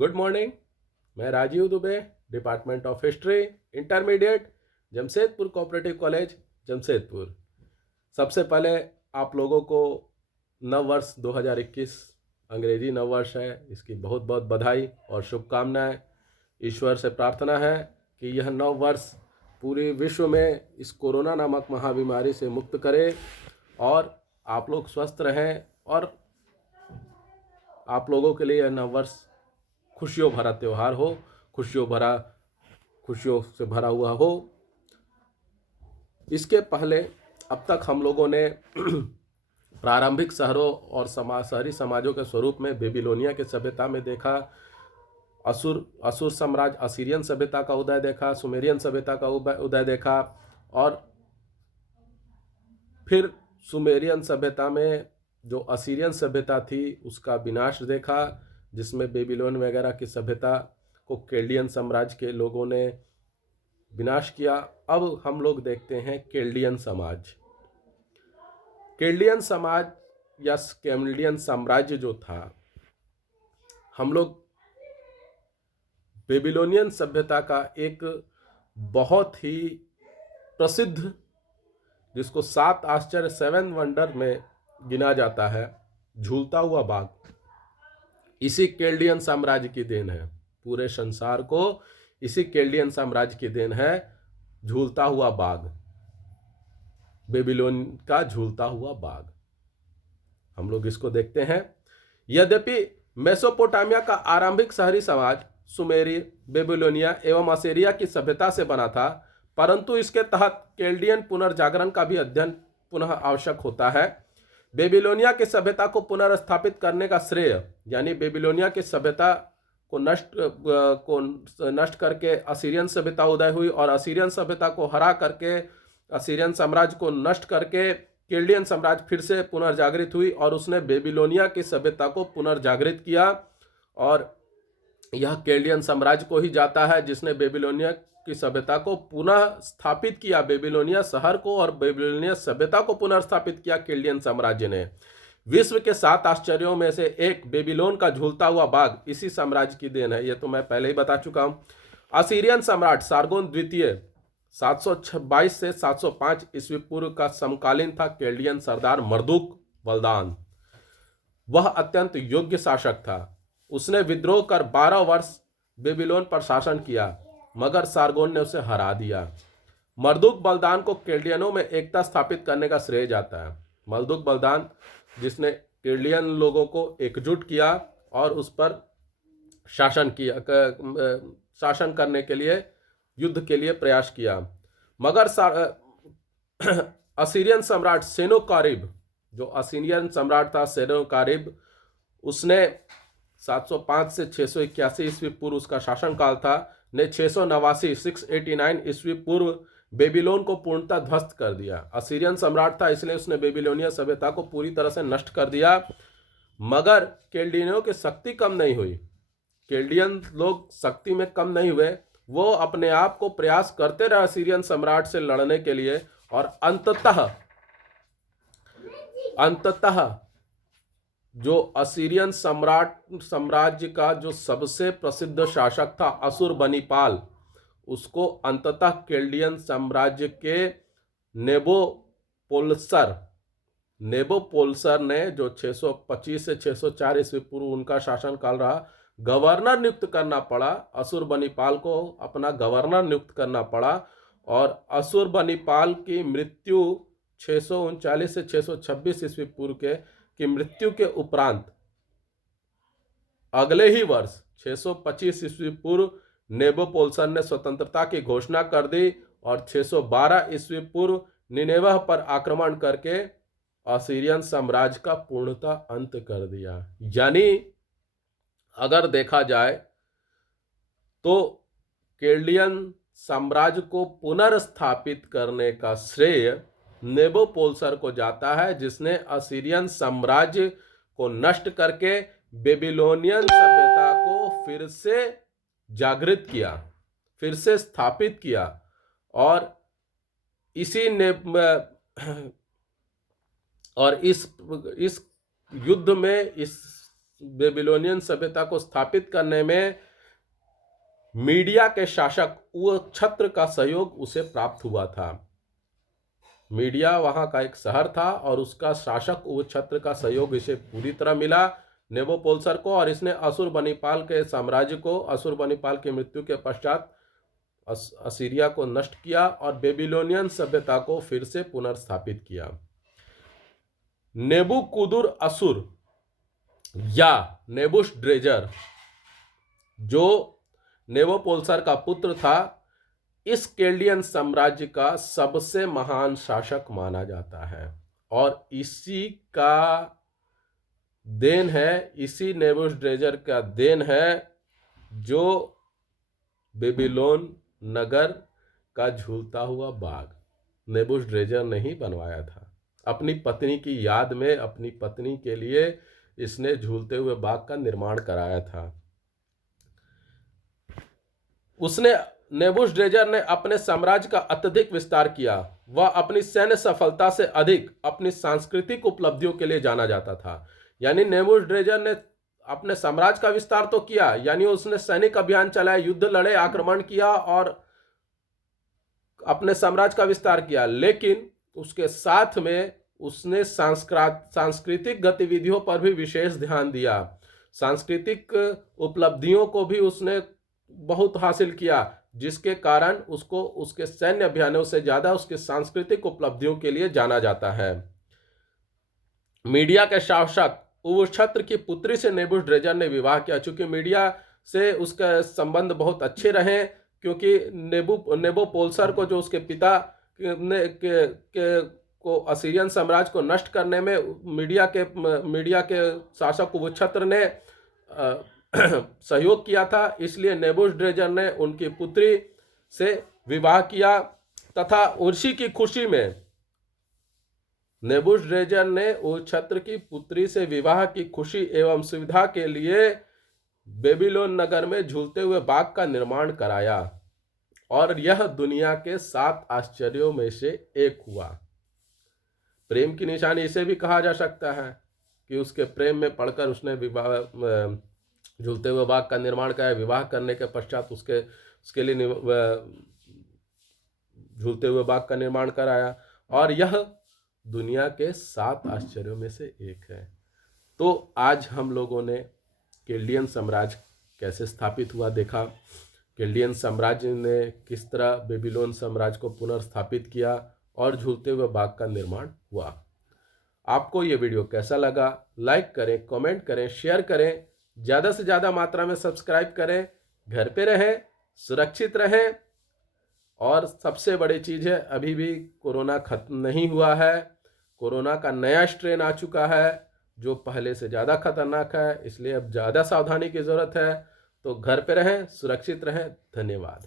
Good morning. मैं Rajiv Dubey, department of history, intermediate, Jamshedpur cooperative college, Jamshedpur. सबसे पहले आप लोगों को नव वर्ष 2021 अंग्रेजी नव वर्ष है, इसकी बहुत बहुत बधाई और शुभकामनाएं। ईश्वर से प्रार्थना है कि यह नव वर्ष पूरे विश्व में इस कोरोना नामक महाबीमारी से मुक्त करे और आप लोग स्वस्थ रहें और आप लोगों के लिए यह नव वर्ष खुशियों भरा त्यौहार हो, खुशियों से भरा हुआ हो। इसके पहले अब तक हम लोगों ने प्रारंभिक शहरों और शहरी समाजों के स्वरूप में बेबीलोनिया के सभ्यता में देखा, असुर साम्राज्य असीरियन सभ्यता का उदय देखा, सुमेरियन सभ्यता का उदय देखा और फिर सुमेरियन सभ्यता में जो असीरियन सभ्यता थी उसका विनाश देखा, जिसमें बेबीलोन वगैरह की सभ्यता को केल्डियन साम्राज्य के लोगों ने विनाश किया। अब हम लोग देखते हैं केल्डियन समाज। केल्डियन समाज या केल्डियन साम्राज्य जो था, हम लोग बेबीलोनियन सभ्यता का एक बहुत ही प्रसिद्ध, जिसको 7 आश्चर्य 7 वंडर में गिना जाता है, झूलता हुआ बाग, इसी केल्डियन साम्राज्य की देन है। पूरे संसार को इसी केल्डियन साम्राज्य की देन है, झूलता हुआ बाग, बेबीलोन का झूलता हुआ बाग। हम लोग इसको देखते हैं। यद्यपि मेसोपोटामिया का आरंभिक शहरी समाज सुमेरी, बेबीलोनिया एवं असीरिया की सभ्यता से बना था, परंतु इसके तहत केल्डियन पुनर्जागरण का भी अध्ययन पुनः आवश्यक होता है। बेबीलोनिया की सभ्यता को पुनर्स्थापित करने का श्रेय, यानी बेबीलोनिया की सभ्यता को नष्ट करके असीरियन सभ्यता उदय हुई और असीरियन सभ्यता को हरा करके, असीरियन साम्राज्य को नष्ट करके केल्डियन साम्राज्य फिर से पुनर्जागृत हुई और उसने बेबीलोनिया की सभ्यता को पुनर्जागृत किया। और यह केल्डियन साम्राज्य को ही जाता है जिसने बेबीलोनिया की सभ्यता को पुनः स्थापित किया, बेबीलोनिया शहर को और बेबीलोनिया सभ्यता को पुनर्स्थापित किया केल्डियन साम्राज्य ने। विश्व के 7 आश्चर्यों में से एक बेबीलोन का झूलता हुआ बाग इसी साम्राज्य की देन है, यह तो मैं पहले ही बता चुका हूं। असीरियन सम्राट सार्गोन द्वितीय 722 से 705 ईस्वी पूर्व का समकालीन था केल्डियन सरदार मर्दुक बलदान। वह अत्यंत योग्य शासक था। उसने विद्रोह कर 12 वर्ष बेबीलोन पर शासन किया, मगर सार्गोन ने उसे हरा दिया। मर्दुक बलदान को केल्डियनों में एकता स्थापित करने का श्रेय जाता है। मर्दुक बलदान जिसने केल्डियन लोगों को एकजुट किया और उस पर शासन करने के लिए, युद्ध के लिए प्रयास किया। मगर असीरियन सम्राट सेनोकारिब, जो असीरियन सम्राट था सेनोकारिब, उसने 705 से 681 ईस्वी पूर्व उसका शासनकाल था, ने 689 ईस्वी पूर्व बेबीलोन को पूर्णतः ध्वस्त कर दिया। असीरियन सम्राट था इसलिए उसने बेबीलोनिया सभ्यता को पूरी तरह से नष्ट कर दिया। मगर केल्डियनों की शक्ति कम नहीं हुई, केल्डियन लोग शक्ति में कम नहीं हुए, वो अपने आप को प्रयास करते रहे असीरियन सम्राट से लड़ने के लिए और अंततः जो असीरियन साम्राज्य का जो सबसे प्रसिद्ध शासक था असुरबनीपाल, उसको अंततः केल्डियन साम्राज्य के नेबोपोल्सर ने, जो 625 से 604 ईस्वी पूर्व उनका शासनकाल रहा, गवर्नर नियुक्त करना पड़ा। असुरबनीपाल को अपना गवर्नर नियुक्त करना पड़ा और असुरबनीपाल की मृत्यु 639 से 626 ईस्वी पूर्व की मृत्यु के उपरांत अगले ही वर्ष 625 ईस्वी पूर्व नेबोपोल्सर ने स्वतंत्रता की घोषणा कर दी और 612 ईस्वी पूर्व निनेवा पर आक्रमण करके असीरियन साम्राज्य का पूर्णतः अंत कर दिया। यानी अगर देखा जाए तो केल्डियन साम्राज्य को पुनर्स्थापित करने का श्रेय नेबोपोल्सर को जाता है, जिसने असीरियन साम्राज्य को नष्ट करके बेबीलोनियन सभ्यता को फिर से जागृत किया, फिर से स्थापित किया। और इस युद्ध में, इस बेबीलोनियन सभ्यता को स्थापित करने में मीडिया के शासक उवछत्र का सहयोग उसे प्राप्त हुआ था। मीडिया वहां का एक शहर था और उसका शासक उवछत्र का सहयोग इसे पूरी तरह मिला नेबोपोल्सर को, और इसने अशुरबनिपाल के साम्राज्य को, अशुरबनिपाल की मृत्यु के पश्चात असीरिया को नष्ट किया और बेबीलोनियन सभ्यता को फिर से पुनर्स्थापित किया। नेबुकुदुर असुर या नेबुशड्रेजर, जो नेबोपोल्सर का पुत्र था, इस केल्डियन साम्राज्य का सबसे महान शासक माना जाता है और इसी का देन है, इसी नेबुशड्रेजर का देन है जो बेबीलोन नगर का झूलता हुआ बाग नेबुशड्रेजर ने ही बनवाया था। अपनी पत्नी की याद में, अपनी पत्नी के लिए इसने झूलते हुए बाग का निर्माण कराया था। उसने नेबुशड्रेजर ने अपने साम्राज्य का अत्यधिक विस्तार किया। वह अपनी सैन्य सफलता से अधिक अपनी सांस्कृतिक उपलब्धियों के लिए जाना जाता था। यानी नेबुशड्रेजर ने अपने साम्राज्य का विस्तार तो किया, यानी उसने सैनिक अभियान चलाए, युद्ध लड़े, आक्रमण किया और अपने साम्राज्य का विस्तार किया, लेकिन उसके साथ में उसने सांस्कृतिक गतिविधियों पर भी विशेष ध्यान दिया। सांस्कृतिक उपलब्धियों को भी उसने बहुत हासिल किया, जिसके कारण उसको उसके सैन्य अभियानों से ज्यादा उसके सांस्कृतिक उपलब्धियों के लिए जाना जाता है। मीडिया के शासक उवछत्र की पुत्री से नेबुशड्रेजर ने विवाह किया। चूंकि मीडिया से उसका संबंध बहुत अच्छे रहे, क्योंकि नेबोपोल्सर को, जो उसके पिता को असीरियन साम्राज्य को नष्ट करने में मीडिया के शासक उवछत्र ने सहयोग किया था, इसलिए नेबुशड्रेजर ने उनकी पुत्री से विवाह किया तथा उसी की खुशी में नेबुशड्रेजर ने उवछत्र की पुत्री से विवाह की खुशी एवं सुविधा के लिए बेबीलोन नगर में झूलते हुए बाग का निर्माण कराया और यह दुनिया के 7 आश्चर्यों में से एक हुआ। प्रेम की निशानी इसे भी कहा जा सकता है कि उसके प्रेम में पड़कर उसने विवाह झूलते हुए बाग का निर्माण कराया। विवाह करने के पश्चात उसके लिए झूलते हुए बाग का निर्माण कराया और यह दुनिया के 7 आश्चर्यों में से एक है। तो आज हम लोगों ने केल्डियन साम्राज्य कैसे स्थापित हुआ देखा, केल्डियन साम्राज्य ने किस तरह बेबीलोन साम्राज्य को पुनर्स्थापित किया और झूलते हुए बाग का निर्माण हुआ। आपको ये वीडियो कैसा लगा? लाइक करें, कमेंट करें, शेयर करें, ज़्यादा से ज़्यादा मात्रा में सब्सक्राइब करें। घर पे रहें, सुरक्षित रहें और सबसे बड़ी चीज़ है, अभी भी कोरोना खत्म नहीं हुआ है। कोरोना का नया स्ट्रेन आ चुका है जो पहले से ज़्यादा खतरनाक है, इसलिए अब ज़्यादा सावधानी की ज़रूरत है। तो घर पे रहें, सुरक्षित रहें। धन्यवाद।